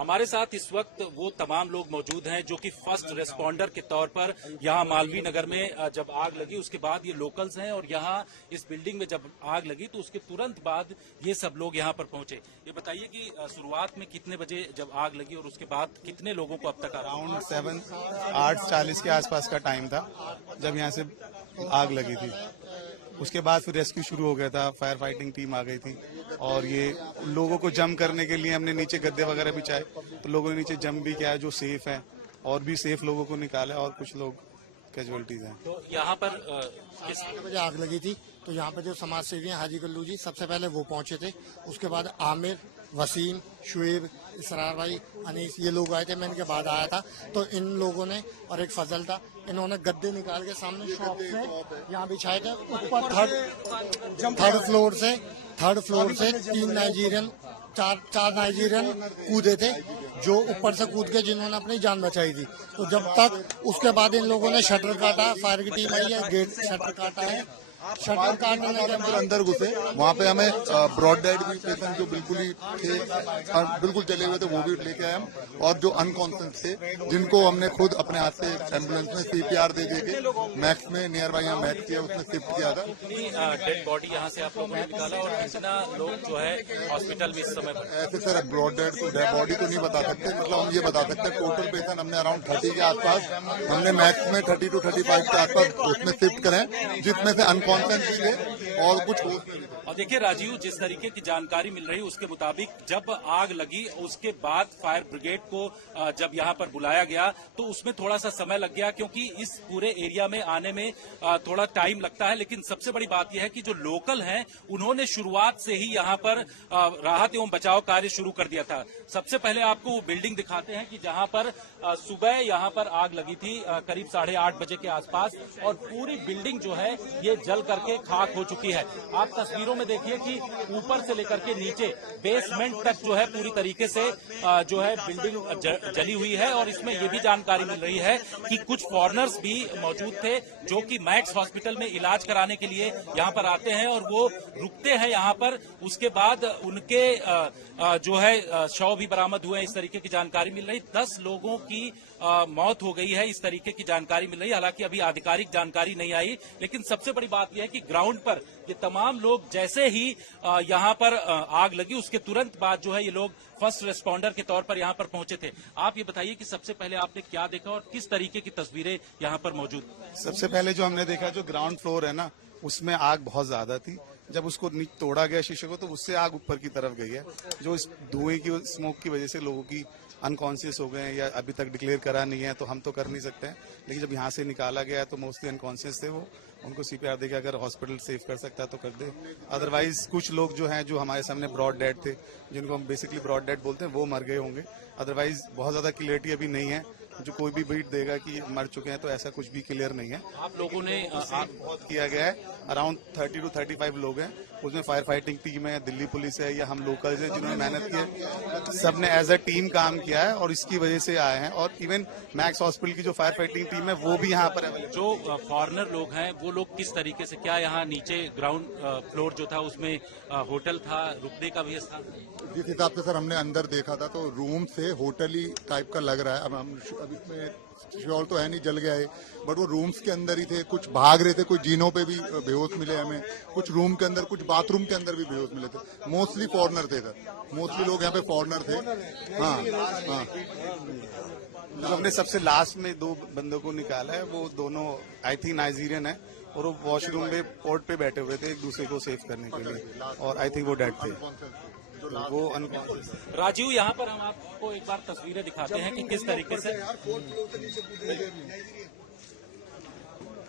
हमारे साथ इस वक्त वो तमाम लोग मौजूद हैं जो कि फर्स्ट रेस्पॉन्डर के तौर पर यहाँ मालवीय नगर में जब आग लगी उसके बाद ये लोकल्स हैं और यहाँ इस बिल्डिंग में जब आग लगी तो उसके तुरंत बाद ये सब लोग यहाँ पर पहुंचे। ये बताइए कि शुरुआत में कितने बजे जब आग लगी और उसके बाद कितने लोगों को अब तक अराउंड 8:40 के आसपास का टाइम था जब यहाँ से आग लगी थी। उसके बाद फिर रेस्क्यू शुरू हो गया था, फायर फाइटिंग टीम आ गई थी और ये लोगों को जम करने के लिए हमने नीचे गद्दे वगैरह बिछाए तो लोगों ने नीचे जम भी किया जो सेफ है और भी सेफ लोगों को निकाला और कुछ लोग कैजुअलिटीज हैं। तो यहाँ पर किस बजे आग लगी थी तो यहाँ पे जो समाज सेवी हैं हाजी गल्लू जी सबसे पहले वो पहुंचे थे। उसके बाद आमिर, वसीम, शुएब, इसरार भाई, अनीस ये लोग आए थे। मैं इनके बाद आया था तो इन लोगों ने और एक फजल था, इन्होंने गद्दे निकाल के सामने शॉप से यहाँ बिछाए थे। ऊपर थर्ड फ्लोर से चार नाइजीरियन कूदे थे जो ऊपर से कूद के जिन्होंने अपनी जान बचाई थी। तो जब तक उसके बाद इन लोगों ने शटर काटा, फायर की टीम आई है, गेट शटर काटा है। शटर काटने के अंदर घुसे, वहाँ पे हमें ब्रॉड डेड भी पेशेंट जो बिल्कुल ही थे, बिल्कुल चले हुए थे, वो भी लेके आए हम। और जो अनकॉन्शियस थे जिनको हमने खुद अपने हाथ से एम्बुलेंस में CPR दे के मैक्स में नियर बाई यहाँ मैच किया, उसमें शिफ्ट किया था। डेड बॉडी यहाँ से आप लोगों ने निकाला और कितना लोग जो है हॉस्पिटल में इस समय पर? ऐसे सर ब्रॉड डेड बॉडी तो नहीं बता सकते, मतलब हम ये बता सकते हैं टोटल पेशेंट हमने अराउंड 30 के आसपास, हमने मैक्स में 30 to 35 के आसपास उसमें शिफ्ट करें, जिसमें से अनकॉन्शियस और कुछ। और देखिए राजीव, जिस तरीके की जानकारी मिल रही उसके मुताबिक जब आग लगी उसके बाद फायर ब्रिगेड को जब यहाँ पर बुलाया गया तो उसमें थोड़ा सा समय लग गया क्योंकि इस पूरे एरिया में आने में थोड़ा टाइम लगता है। लेकिन सबसे बड़ी बात यह है कि जो लोकल हैं उन्होंने शुरुआत से ही यहाँ पर राहत एवं बचाव कार्य शुरू कर दिया था। सबसे पहले आपको वो बिल्डिंग दिखाते हैं कि जहाँ पर सुबह यहाँ पर आग लगी थी करीब 8:30 बजे के आसपास और पूरी बिल्डिंग जो है ये जल करके खाक हो चुकी है। आप तस्वीरों में देखिए कि ऊपर से लेकर के नीचे बेसमेंट तक जो है पूरी तरीके से जो है बिल्डिंग जली हुई है। और इसमें यह भी जानकारी मिल रही है कि कुछ फॉरेनर्स भी मौजूद थे जो कि मैक्स हॉस्पिटल में इलाज कराने के लिए यहाँ पर आते हैं और वो रुकते हैं यहाँ पर। उसके बाद उनके जो है शव भी बरामद हुए, इस तरीके की जानकारी मिल रही। 10 लोगों की मौत हो गई है, इस तरीके की जानकारी मिल रही है। हालांकि अभी आधिकारिक जानकारी नहीं आई, लेकिन सबसे बड़ी बात यह है कि ग्राउंड पर ये तमाम लोग जैसे ही यहाँ पर आग लगी उसके तुरंत बाद जो है ये लोग फर्स्ट रेस्पॉन्डर के तौर पर यहाँ पर पहुंचे थे। आप ये बताइए कि सबसे पहले आपने क्या देखा और किस तरीके की तस्वीरें यहाँ पर मौजूद? सबसे पहले जो हमने देखा, जो ग्राउंड फ्लोर है ना, उसमें आग बहुत ज्यादा थी। जब उसको तोड़ा गया शीशे को तो उससे आग ऊपर की तरफ गई है, जो इस धुएं की स्मोक की वजह से लोगों की अनकॉन्शियस हो गए हैं या अभी तक डिक्लेयर करा नहीं है तो हम तो कर नहीं सकते हैं। लेकिन जब यहाँ से निकाला गया तो मोस्टली अनकॉन्शियस थे वो, उनको CPR देके अगर हॉस्पिटल सेव कर सकता है तो कर दे। अदरवाइज कुछ लोग जो हैं जो हमारे सामने ब्रॉड डेड थे, जिनको हम बेसिकली ब्रॉड डेड बोलते हैं, वो मर गए होंगे। अदरवाइज बहुत ज्यादा क्लियरिटी अभी नहीं है, जो कोई भी बीट देगा कि मर चुके हैं तो ऐसा कुछ भी क्लियर नहीं है। आप लोगों ने बहुत किया गया है, अराउंड 30 to 35 लोग हैं, उसमें फायर फाइटिंग टीम है, दिल्ली पुलिस है या हम लोकल्स हैं जिन्होंने मेहनत की है। सबने एज अ टीम काम किया है और इसकी वजह से आए हैं। और इवन मैक्स हॉस्पिटल की जो फायर फाइटिंग टीम है वो भी यहाँ पर है। जो फॉरेनर लोग हैं वो लोग किस तरीके से, क्या यहाँ नीचे ग्राउंड फ्लोर जो था उसमें होटल था, रुकने का भी स्थान? जिस हिसाब से सर हमने अंदर देखा था तो रूम से होटल ही टाइप का लग रहा है। अब इसमें श्योर तो है नहीं, जल गया है, बट वो रूम्स के अंदर ही थे। कुछ भाग रहे थे, कुछ जीनों पे भी बेहोश मिले हमें, कुछ रूम के अंदर, कुछ बाथरूम के अंदर भी बेहोश मिले थे। मोस्टली फॉरेनर थे सर, मोस्टली लोग यहाँ पे फॉरेनर थे। हाँ। हमने सबसे लास्ट में 2 बंदों को निकाला है, वो दोनों आई थिंक नाइजीरियन है और वो वॉशरूम में पोर्ट पे बैठे हुए थे एक दूसरे को सेव करने के लिए और आई थिंक वो डेड थे, वो अनकॉन्शियस। राजीव, यहाँ पर हम आपको एक बार तस्वीरें दिखाते हैं कि किस तरीके से।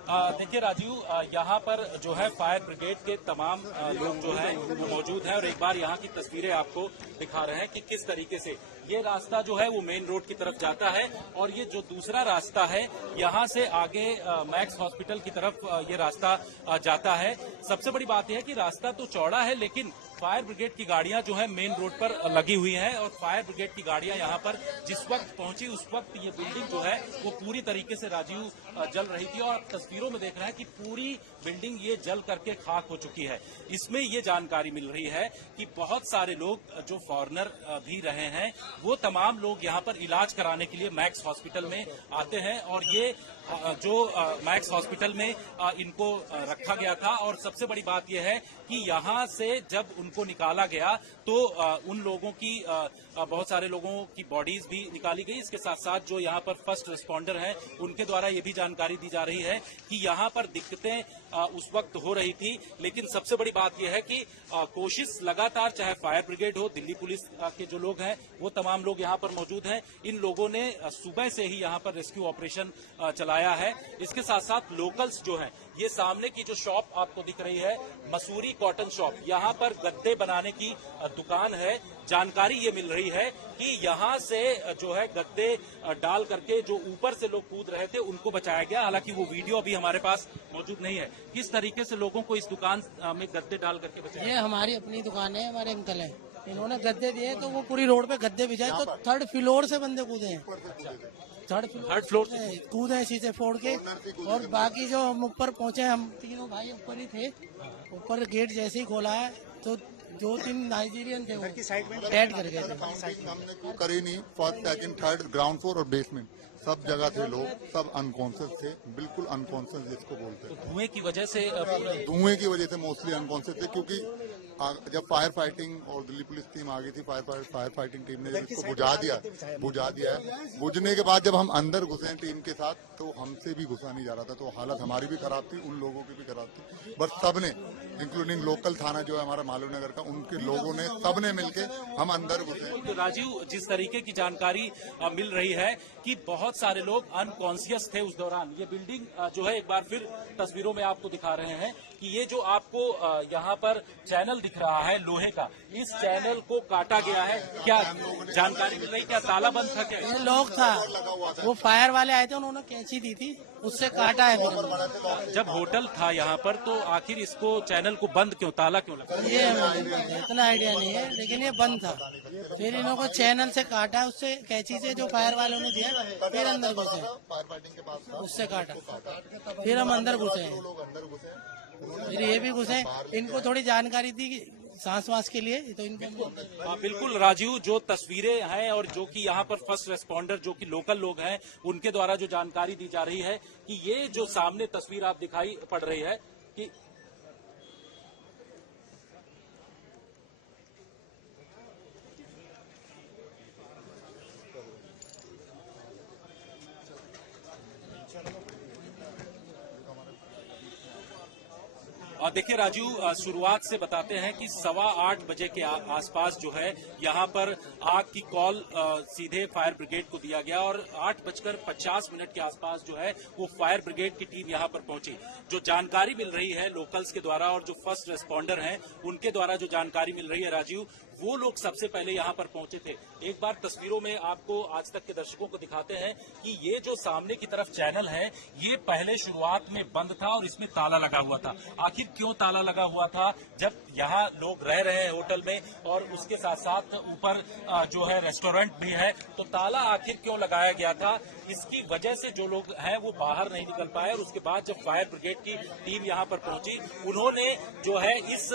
देखिए राजीव, यहाँ पर जो है फायर ब्रिगेड के तमाम लोग जो हैं वो मौजूद हैं और एक बार यहाँ की तस्वीरें आपको दिखा रहे हैं कि किस तरीके से ये रास्ता जो है वो मेन रोड की तरफ जाता है और ये जो दूसरा रास्ता है यहाँ से आगे मैक्स हॉस्पिटल की तरफ ये रास्ता जाता है। सबसे बड़ी बात यह है कि रास्ता तो चौड़ा है लेकिन फायर ब्रिगेड की गाड़ियां जो है मेन रोड पर लगी हुई हैं और फायर ब्रिगेड की गाड़ियां यहां पर जिस वक्त पहुंची उस वक्त ये बिल्डिंग जो है वो पूरी तरीके से राजीव जल रही थी और तस्वीरों में देख रहे हैं कि पूरी बिल्डिंग ये जल करके खाक हो चुकी है। इसमें ये जानकारी मिल रही है कि बहुत सारे लोग जो फॉरेनर भी रहे हैं वो तमाम लोग यहाँ पर इलाज कराने के लिए मैक्स हॉस्पिटल में आते हैं और ये जो मैक्स हॉस्पिटल में इनको रखा गया था। और सबसे बड़ी बात यह है कि यहाँ से जब उनको निकाला गया तो उन लोगों की बहुत सारे लोगों की बॉडीज भी निकाली गई। इसके साथ साथ जो यहाँ पर फर्स्ट रिस्पॉन्डर हैं उनके द्वारा ये भी जानकारी दी जा रही है कि यहाँ पर दिक्कतें उस वक्त हो रही थी, लेकिन सबसे बड़ी बात यह है कि कोशिश लगातार, चाहे फायर ब्रिगेड हो, दिल्ली पुलिस के जो लोग हैं वो तमाम लोग यहाँ पर मौजूद हैं। इन लोगों ने सुबह से ही यहाँ पर रेस्क्यू ऑपरेशन चलाया है। इसके साथ साथ लोकल्स जो हैं, ये सामने की जो शॉप आपको दिख रही है मसूरी कॉटन शॉप, यहाँ पर गद्दे बनाने की दुकान है। जानकारी ये मिल रही है कि यहाँ से जो है गद्दे डाल करके जो ऊपर से लोग कूद रहे थे उनको बचाया गया। हालांकि वो वीडियो अभी हमारे पास मौजूद नहीं है। किस तरीके से लोगों को इस दुकान में गद्दे डाल करके बचाया? ये हमारी अपनी दुकान है, हमारे अंकल है, इन्होंने गद्दे दिए तो वो पूरी रोड पे गद्दे बिछाए तो थर्ड फ्लोर से बंदे कूदे हैं, थर्ड फ्लोर से कूदे हैं शीशे फोड़ के। और बाकी जो हम ऊपर पहुंचे, हम तीनों भाई ऊपर ही थे। ऊपर गेट जैसे ही खोला है तो 2-3 नाइजीरियन थे वो डेड कर गए थे। हमने करी नहीं, first second third ground floor और बेसमेंट सब जगह थे लोग, सब अनकॉन्शियस थे, बिल्कुल अनकॉन्शियस जिसको बोलते हैं। धुएं की वजह से धुएं की वजह से मोस्टली अनकॉन्शियस थे, क्योंकि जब फायर फाइटिंग और दिल्ली पुलिस टीम आ गई थी, फायर फाइटिंग टीम ने इसको बुझा दिया है। बुझने के बाद जब हम अंदर घुसे टीम के साथ तो हमसे भी घुसा नहीं जा रहा था, तो हालत हमारी भी खराब थी, उन लोगों की भी खराब थी। बस सबने, इंक्लूडिंग लोकल थाना जो है हमारा मालूम नगर का, उनके लोगों ने सबने मिलके हम अंदर घुसे। तो राजीव, जिस तरीके की जानकारी मिल रही है कि बहुत सारे लोग अनकॉन्शियस थे उस दौरान। ये बिल्डिंग जो है एक बार फिर तस्वीरों में आपको दिखा रहे हैं कि ये जो आपको यहाँ पर चैनल दिख रहा है लोहे का, इस चैनल को काटा गया है। क्या जानकारी मिल रही, क्या ताला बंद था क्या? ये लोग था, वो फायर वाले आए थे, उन्होंने कैंची दी थी, उससे काटा है मेरे। जब होटल था यहाँ पर तो आखिर इसको चैनल को बंद क्यों, ताला क्यों लगा? ये हमें इतना आइडिया नहीं है, लेकिन ये बंद था। फिर इन्हों को चैनल से काटा, उससे कैंची से जो फायर वालों ने दिया, फिर अंदर घुसे, उससे काटा, फिर हम अंदर घुसे हैं, फिर ये भी घुसे। इनको थोड़ी जानकारी दी सांस वास के लिए, तो इनको बिल्कुल राजीव, जो तस्वीरें हैं और जो कि यहाँ पर फर्स्ट रेस्पॉन्डर जो कि लोकल लोग हैं उनके द्वारा जो जानकारी दी जा रही है कि ये जो सामने तस्वीर आप दिखाई पड़ रही है कि देखिए राजू, शुरुआत से बताते हैं कि 8:15 बजे के आसपास जो है यहाँ पर आग की कॉल सीधे फायर ब्रिगेड को दिया गया और 8:50 के आसपास जो है वो फायर ब्रिगेड की टीम यहाँ पर पहुंची। जो जानकारी मिल रही है लोकल्स के द्वारा और जो फर्स्ट रेस्पॉन्डर हैं उनके द्वारा जो जानकारी मिल रही है राजीव, वो लोग सबसे पहले यहाँ पर पहुंचे थे। एक बार तस्वीरों में आपको आज तक के दर्शकों को दिखाते हैं कि ये जो सामने की तरफ चैनल है ये पहले शुरुआत में बंद था और इसमें ताला लगा हुआ था। आखिर क्यों ताला लगा हुआ था, जब यहाँ लोग रह रहे हैं होटल में और उसके साथ साथ ऊपर जो है रेस्टोरेंट भी है, तो ताला आखिर क्यों लगाया गया था, इसकी वजह से जो लोग हैं वो बाहर नहीं निकल पाए। और उसके बाद जब फायर ब्रिगेड की टीम यहाँ पर पहुंची, उन्होंने जो है इस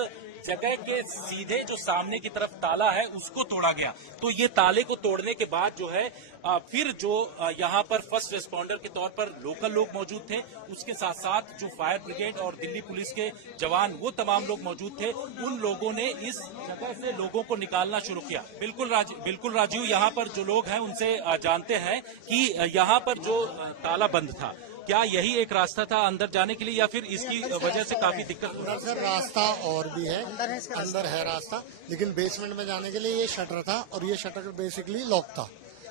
जगह के सीधे जो सामने की तरफ ताला है उसको तोड़ा गया। तो ये ताले को तोड़ने के बाद जो है फिर जो यहाँ पर फर्स्ट रिस्पॉन्डर के तौर पर लोकल लोग मौजूद थे, उसके साथ साथ जो फायर ब्रिगेड और दिल्ली पुलिस के जवान वो तमाम लोग मौजूद थे, उन लोगों ने इस जगह से लोगों को निकालना शुरू किया। बिल्कुल राजीव, यहाँ पर जो लोग हैं उनसे जानते हैं कि यहाँ पर जो ताला बंद था, क्या यही एक रास्ता था अंदर जाने के लिए या फिर इसकी वजह से काफी दिक्कत हो रही है? सर रास्ता और भी है, अंदर है रास्ता, लेकिन बेसमेंट में जाने के लिए ये शटर था और ये शटर बेसिकली लॉक था।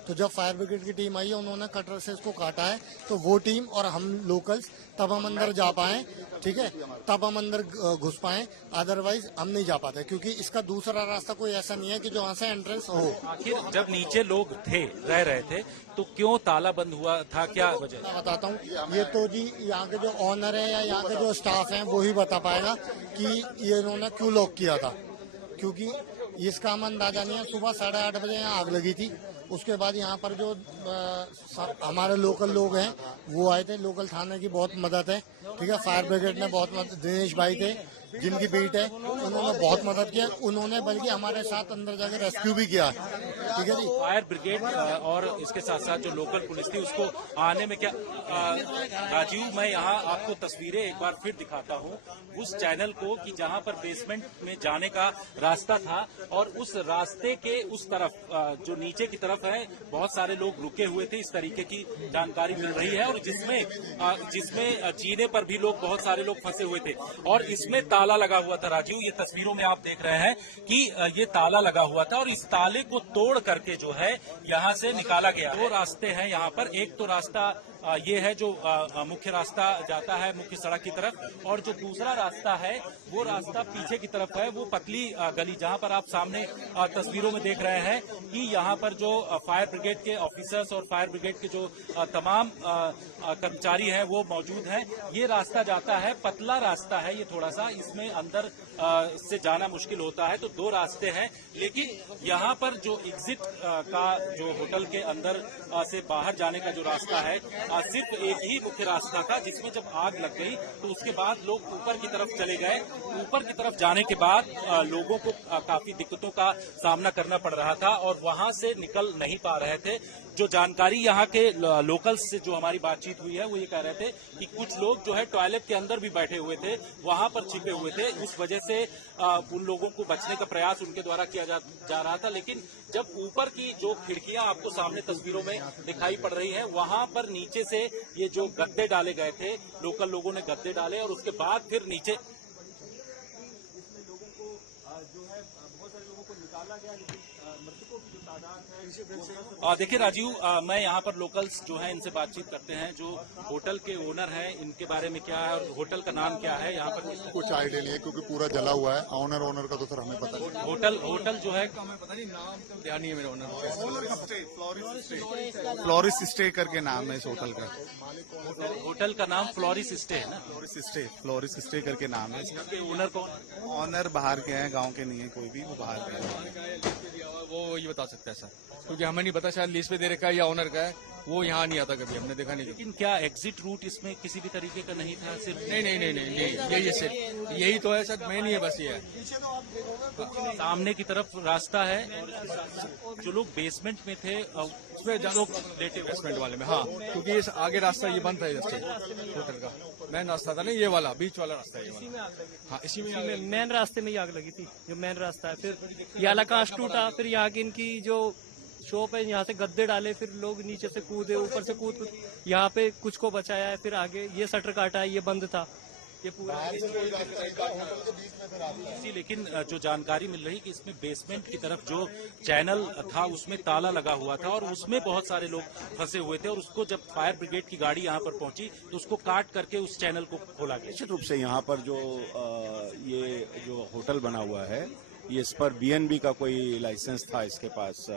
तो जब फायर ब्रिगेड की टीम आई है, उन्होंने कटर से इसको काटा है, तो वो टीम और हम लोकल्स तब हम अंदर जा पाए, ठीक है, तब हम अंदर घुस पाए, अदरवाइज हम नहीं जा पाते, क्योंकि इसका दूसरा रास्ता कोई ऐसा नहीं है कि जो वहाँ से एंट्रेंस हो। आखिर जब नीचे लोग रह रहे थे तो क्यों ताला बंद हुआ था, क्या वजह? मैं बताता हूँ, ये तो जी यहाँ के जो ऑनर है या यहाँ के जो स्टाफ हैं वो ही बता पाएगा कि ये इन्होंने क्यों लॉक किया था। क्योंकि इसका हम अंदाजा नहीं है। सुबह 8:30 बजे यहाँ आग लगी थी। उसके बाद यहाँ पर जो हमारे लोकल लोग हैं वो आए थे। लोकल थाने की बहुत मदद है, ठीक है। फायर ब्रिगेड ने बहुत मदद, दिनेश भाई थे जिनकी बीट है, उन्होंने बहुत मदद किया। उन्होंने बल्कि हमारे साथ अंदर जाकर रेस्क्यू भी किया, ठीक है जी। फायर ब्रिगेड और इसके साथ साथ जो लोकल पुलिस थी उसको आने में क्या राजीव, मैं यहाँ आपको तस्वीरें एक बार फिर दिखाता हूँ उस चैनल को कि जहाँ पर बेसमेंट में जाने का रास्ता था और उस रास्ते के उस तरफ जो नीचे की तरफ है बहुत सारे लोग रुके हुए थे, इस तरीके की जानकारी मिल रही है। और जिसमें जीने पर भी लोग, बहुत सारे लोग फंसे हुए थे और इसमें ताला लगा हुआ था। राजीव, ये तस्वीरों में आप देख रहे हैं कि ये ताला लगा हुआ था और इस ताले को तोड़ करके जो है यहाँ से निकाला गया। दो रास्ते हैं यहाँ पर, एक तो रास्ता ये है जो मुख्य रास्ता जाता है मुख्य सड़क की तरफ, और जो दूसरा रास्ता है वो रास्ता पीछे की तरफ है, वो पतली गली जहाँ पर आप सामने तस्वीरों में देख रहे हैं कि यहाँ पर जो फायर ब्रिगेड के ऑफिसर्स और फायर ब्रिगेड के जो तमाम कर्मचारी हैं वो मौजूद हैं। ये रास्ता जाता है, पतला रास्ता है ये थोड़ा सा, इसमें अंदर से जाना मुश्किल होता है। तो दो रास्ते हैं, लेकिन यहाँ पर जो एग्जिट का जो होटल के अंदर से बाहर जाने का जो रास्ता है सिर्फ एक ही मुख्य रास्ता था, जिसमें जब आग लग गई तो उसके बाद लोग ऊपर की तरफ चले गए। ऊपर की तरफ जाने के बाद लोगों को काफी दिक्कतों का सामना करना पड़ रहा था और वहां से निकल नहीं पा रहे थे। जो जानकारी यहाँ के लोकल्स से जो हमारी बातचीत हुई है वो ये कह रहे थे कि कुछ लोग जो है टॉयलेट के अंदर भी बैठे हुए थे, वहां पर छिपे हुए थे। उस वजह से उन लोगों को बचने का प्रयास उनके द्वारा किया जा रहा था। लेकिन जब ऊपर की जो खिड़कियां आपको सामने तस्वीरों में दिखाई पड़ रही है, वहां पर नीचे से ये जो गद्दे डाले गए थे, लोकल लोगों ने गद्दे डाले और उसके बाद फिर नीचे देखिए राजीव, मैं यहाँ पर लोकल्स जो है इनसे बातचीत करते हैं। जो होटल के ओनर हैं, इनके बारे में क्या है और होटल का नाम क्या है यहाँ पर? कुछ आइडिया नहीं है क्योंकि पूरा जला हुआ है। ओनर का तो सर हमें पता नहीं। होटल जो है हमें पता नहीं, नाम ध्यान नहीं है मेरे ओनर। फ्लोरिस स्टे करके नाम है इस होटल का। होटल का नाम फ्लोरिस स्टे है ना? फ्लोरिस स्टे करके नाम है। इसके ओनर को ऑनर बाहर के हैं, गांव के नहीं है कोई भी, वो बाहर के हैं। वो ये बता सकता है सर, क्योंकि हमें नहीं पता, शायद लीज पे दे रखा है या ओनर का है, वो यहाँ नहीं आता कभी, हमने देखा नहीं। लेकिन क्या एग्जिट रूट इसमें किसी भी तरीके का नहीं था? सिर्फ नहीं, यही है सिर्फ, यही तो है सर, मैं नहीं है बस ये है। सामने की तरफ रास्ता है और जो लोग बेसमेंट में थे उसमें लोग लेटे बेसमेंट वाले में, हाँ, क्योंकि इस आगे रास्ता ये बंद था इधर से होटल का, मेन रास्ता था ना ये वाला, बीच वाला रास्ता है ये वाला। हाँ, इसी में मेन रास्ते में ही आग लगी थी, जो मेन रास्ता है। फिर ये वाला कांच टूटा, फिर यहाँ की इनकी जो शॉप है यहाँ से गद्दे डाले, फिर लोग नीचे से कूदे, ऊपर से कूद यहाँ पे कुछ को बचाया है। फिर आगे ये शटर काटा है, ये बंद था ये पूरा। लेकिन जो जानकारी मिल रही कि इसमें बेसमेंट की तरफ जो चैनल था उसमें ताला लगा हुआ था और उसमें बहुत सारे लोग फंसे हुए थे और उसको जब फायर ब्रिगेड की गाड़ी यहाँ पर पहुंची तो उसको काट करके उस चैनल को खोला गया। निश्चित रूप से यहाँ पर जो ये जो होटल बना हुआ है, ये इस पर बीएनबी का कोई लाइसेंस था इसके पास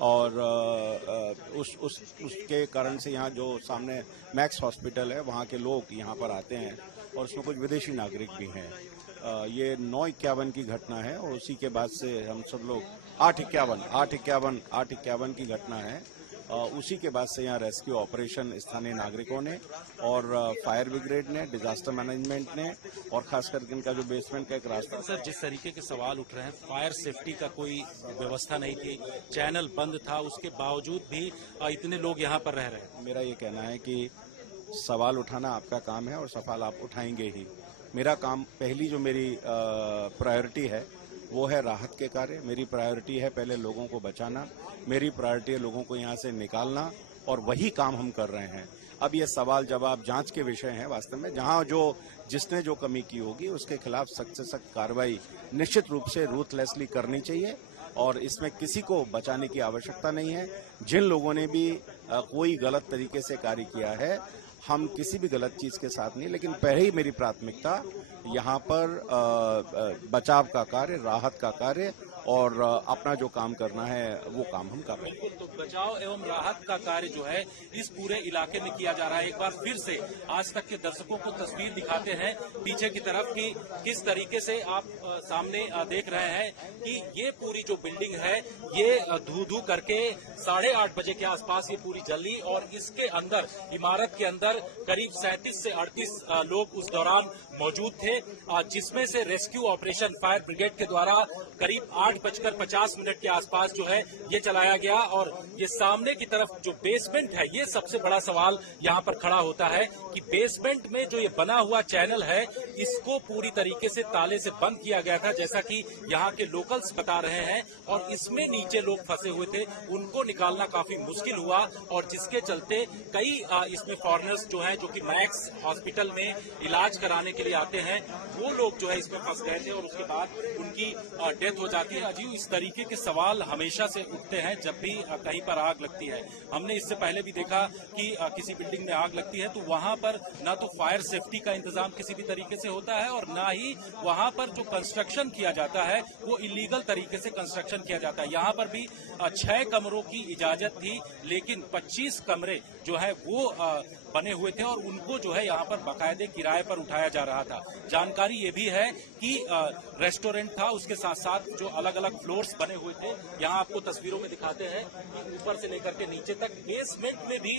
और उसके कारण से यहाँ जो सामने मैक्स हॉस्पिटल है वहाँ के लोग यहाँ पर आते हैं और उसमें कुछ विदेशी नागरिक भी हैं। ये 9:51 की घटना है और उसी के बाद से हम सब लोग 8:51 की घटना है। उसी के बाद से यहाँ रेस्क्यू ऑपरेशन स्थानीय नागरिकों ने और फायर ब्रिगेड ने, डिजास्टर मैनेजमेंट ने और खास करके इनका जो बेसमेंट का एक रास्ता। सर, जिस तरीके के सवाल उठ रहे हैं, फायर सेफ्टी का कोई व्यवस्था नहीं थी, चैनल बंद था, उसके बावजूद भी इतने लोग यहाँ पर रह रहे हैं। मेरा ये कहना है कि सवाल उठाना आपका काम है और सवाल आप उठाएंगे ही। मेरा काम, पहली जो मेरी प्रायोरिटी है वो है राहत के कार्य। मेरी प्रायोरिटी है पहले लोगों को बचाना, मेरी प्रायोरिटी है लोगों को यहाँ से निकालना और वही काम हम कर रहे हैं। अब ये सवाल जवाब जांच के विषय हैं वास्तव में। जहाँ जिसने जो कमी की होगी उसके खिलाफ सख्त से सख्त कार्रवाई निश्चित रूप से रूथलेसली करनी चाहिए और इसमें किसी को बचाने की आवश्यकता नहीं है। जिन लोगों ने भी कोई गलत तरीके से कार्य किया है, हम किसी भी गलत चीज के साथ नहीं, लेकिन पहले ही मेरी प्राथमिकता यहाँ पर बचाव का कार्य, राहत का कार्य और अपना जो काम करना है वो काम हम कर रहे हैं। बिल्कुल, तो बचाव एवं राहत का कार्य जो है इस पूरे इलाके में किया जा रहा है। एक बार फिर से आज तक के दर्शकों को तस्वीर दिखाते हैं पीछे की तरफ की किस तरीके से आप सामने देख रहे हैं कि ये पूरी जो बिल्डिंग है ये धू धू करके 8:30 बजे के आसपास ये पूरी जली और इसके अंदर इमारत के अंदर करीब 37 से 38 लोग उस दौरान मौजूद थे, जिसमें से रेस्क्यू ऑपरेशन फायर ब्रिगेड के द्वारा करीब 8:50 के आसपास जो है ये चलाया गया। और ये सामने की तरफ जो बेसमेंट है, ये सबसे बड़ा सवाल यहाँ पर खड़ा होता है कि बेसमेंट में जो ये बना हुआ चैनल है इसको पूरी तरीके से ताले से बंद किया गया था, जैसा कि यहाँ के लोकल्स बता रहे हैं। और इसमें नीचे लोग फंसे हुए थे, उनको निकालना काफी मुश्किल हुआ और जिसके चलते कई इसमें फॉरेनर्स जो हैं, जो कि मैक्स हॉस्पिटल में इलाज कराने के लिए आते हैं, वो लोग जो है इसमें फंस गए थे और उसके बाद उनकी डेथ हो जाती है। अजीब, इस तरीके के सवाल हमेशा से उठते हैं जब भी कहीं पर आग लगती है। हमने इससे पहले भी देखा कि किसी बिल्डिंग में आग लगती है तो वहां पर ना तो फायर सेफ्टी का इंतजाम किसी भी तरीके से होता है और ना ही वहां पर जो कंस्ट्रक्शन किया जाता है वो इलीगल तरीके से कंस्ट्रक्शन किया जाता है। यहाँ पर भी 6 कमरों की इजाजत थी, लेकिन 25 कमरे जो है वो बने हुए थे और उनको जो है यहाँ पर बाकायदे किराए पर उठाया जा रहा था। जानकारी ये भी है कि रेस्टोरेंट था, उसके साथ साथ जो अलग अलग फ्लोर्स बने हुए थे, यहाँ आपको तस्वीरों में दिखाते हैं कि ऊपर से लेकर के नीचे तक बेसमेंट में भी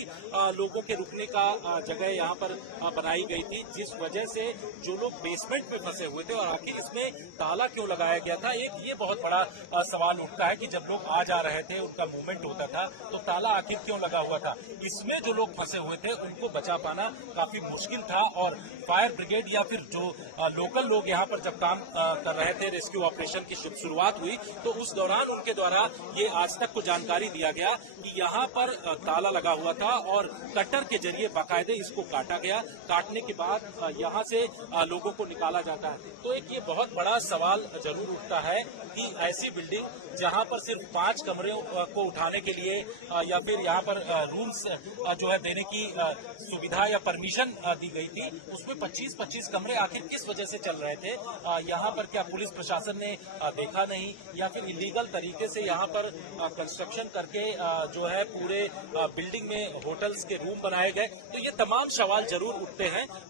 लोगों के रुकने का जगह यहाँ पर बनाई गई थी, जिस वजह से जो लोग बेसमेंट में फंसे हुए थे और आखिर इसमें ताला क्यों लगाया गया था, एक ये बहुत बड़ा सवाल उठता है कि जब लोग आ जा रहे थे, उनका मूवमेंट होता था, तो ताला आखिर क्यों लगा हुआ था। इसमें जो लोग फंसे हुए थे उनको बचा पाना काफी मुश्किल था और फायर ब्रिगेड या फिर जो लोकल लोग यहाँ पर जब काम कर रहे थे, रेस्क्यू ऑपरेशन की शुरुआत हुई तो उस दौरान उनके द्वारा ये आज तक को जानकारी दिया गया कि यहाँ पर ताला लगा हुआ था और कटर के जरिए बाकायदे इसको काटा गया। काटने के बाद यहाँ से लोगों को निकाला जाता है। तो एक ये बहुत बड़ा सवाल जरूर उठता है कि ऐसी बिल्डिंग जहाँ पर सिर्फ 5 कमरों को उठाने के लिए या फिर यहाँ पर रूम्स जो है देने की सुविधा या परमिशन दी गई थी, उसमें 25-25 कमरे आखिर किस वजह से चल रहे थे। यहाँ पर क्या पुलिस प्रशासन ने देखा नहीं या फिर इलीगल तरीके से यहाँ पर कंस्ट्रक्शन करके जो है पूरे बिल्डिंग में होटल्स के रूम बनाए गए। तो ये तमाम सवाल जरूर उठते हैं।